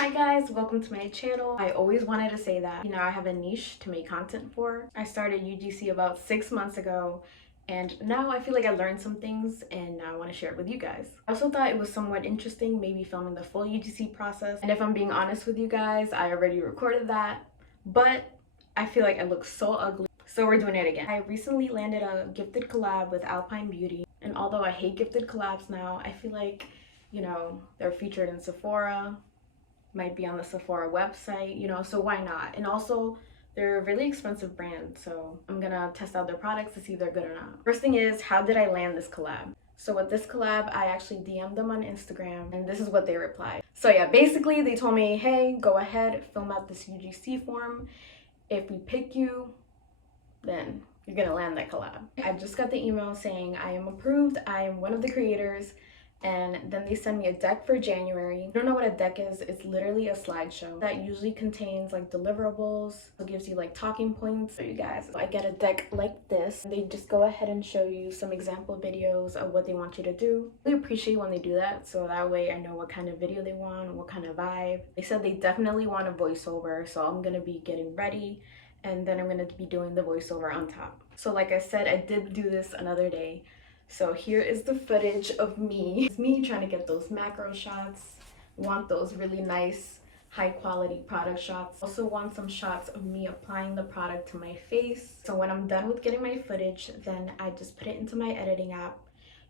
Hi guys, welcome to my channel. I always wanted to say that, I have a niche to make content for. I started UGC about 6 months ago, and now I feel like I learned some things and now I want to share it with you guys. I also thought it was somewhat interesting maybe filming the full UGC process, and if I'm being honest with you guys, I already recorded that, but I feel like I look so ugly, so we're doing it again. I recently landed a gifted collab with Alpine Beauty, and although I hate gifted collabs now, I feel like, they're featured in Sephora, might be on the Sephora website, so why not? And also, they're a really expensive brand, so I'm gonna test out their products to see if they're good or not. First thing is, how did I land this collab? So with this collab, I actually DM'd them on Instagram, and this is what they replied. So yeah, basically they told me, hey, go ahead, film out this UGC form. If we pick you, then you're gonna land that collab. I just got the email saying I am approved, I am one of the creators, and then they send me a deck for January. I don't know what a deck is. It's literally a slideshow that usually contains like deliverables. It gives you like talking points for you guys. So I get a deck like this. They just go ahead and show you some example videos of what they want you to do. I really appreciate when they do that, so that way I know what kind of video they want, what kind of vibe. They said they definitely want a voiceover, so I'm gonna be getting ready, and then I'm gonna be doing the voiceover on top. So like I said, I did do this another day. So here is the footage of me. It's me trying to get those macro shots. Want those really nice, high quality product shots. Also want some shots of me applying the product to my face. So when I'm done with getting my footage, then I just put it into my editing app.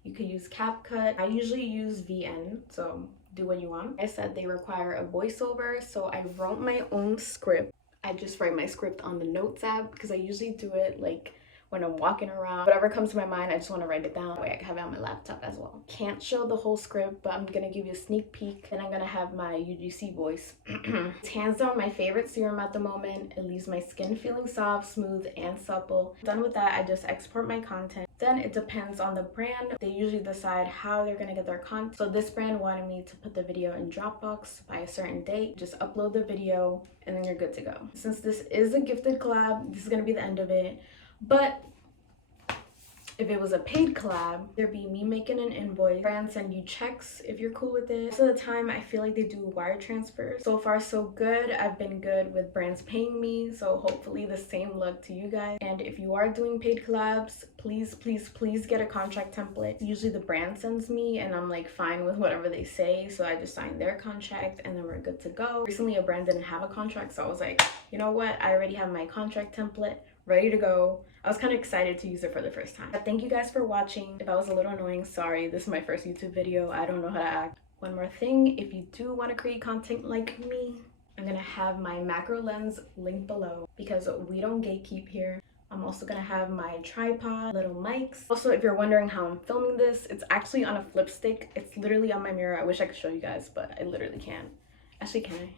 You could use CapCut. I usually use VN, so do what you want. I said they require a voiceover, so I wrote my own script. I just write my script on the Notes app because I usually do it like when I'm walking around. Whatever comes to my mind, I just want to write it down. That way I can have it on my laptop as well. Can't show the whole script, but I'm gonna give you a sneak peek. Then I'm gonna have my UGC voice. It's hands down my favorite serum at the moment. It leaves my skin feeling soft, smooth, and supple. Done with that, I just export my content. Then it depends on the brand. They usually decide how they're gonna get their content. So this brand wanted me to put the video in Dropbox by a certain date. Just upload the video and then you're good to go. Since this is a gifted collab, this is gonna be the end of it. But if it was a paid collab, there'd be me making an invoice, brands send you checks if you're cool with it. Most of the time, I feel like they do wire transfers. So far, so good. I've been good with brands paying me, so hopefully the same luck to you guys. And if you are doing paid collabs, please, please, please get a contract template. Usually the brand sends me and I'm like fine with whatever they say, so I just sign their contract and then we're good to go. Recently, a brand didn't have a contract, so I was like, you know what? I already have my contract template ready to go. I was kind of excited to use it for the first time. But thank you guys for watching. If I was a little annoying, sorry. This is my first YouTube video. I don't know how to act. One more thing, if you do want to create content like me, I'm gonna have my macro lens linked below because we don't gatekeep here. I'm also gonna have my tripod, little mics. Also, if you're wondering how I'm filming this, it's actually on a flip stick. It's literally on my mirror. I wish I could show you guys, but I literally can't. Actually, can I?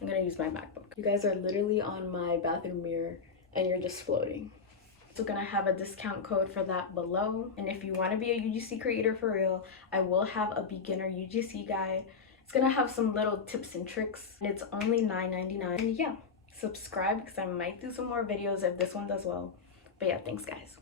I'm gonna use my MacBook. You guys are literally on my bathroom mirror and you're just floating. So gonna have a discount code for that below. And if you want to be a UGC creator for real, I will have a beginner UGC guide. It's gonna have some little tips and tricks, and it's only $9.99. And yeah, subscribe because I might do some more videos if this one does well. But yeah, thanks guys.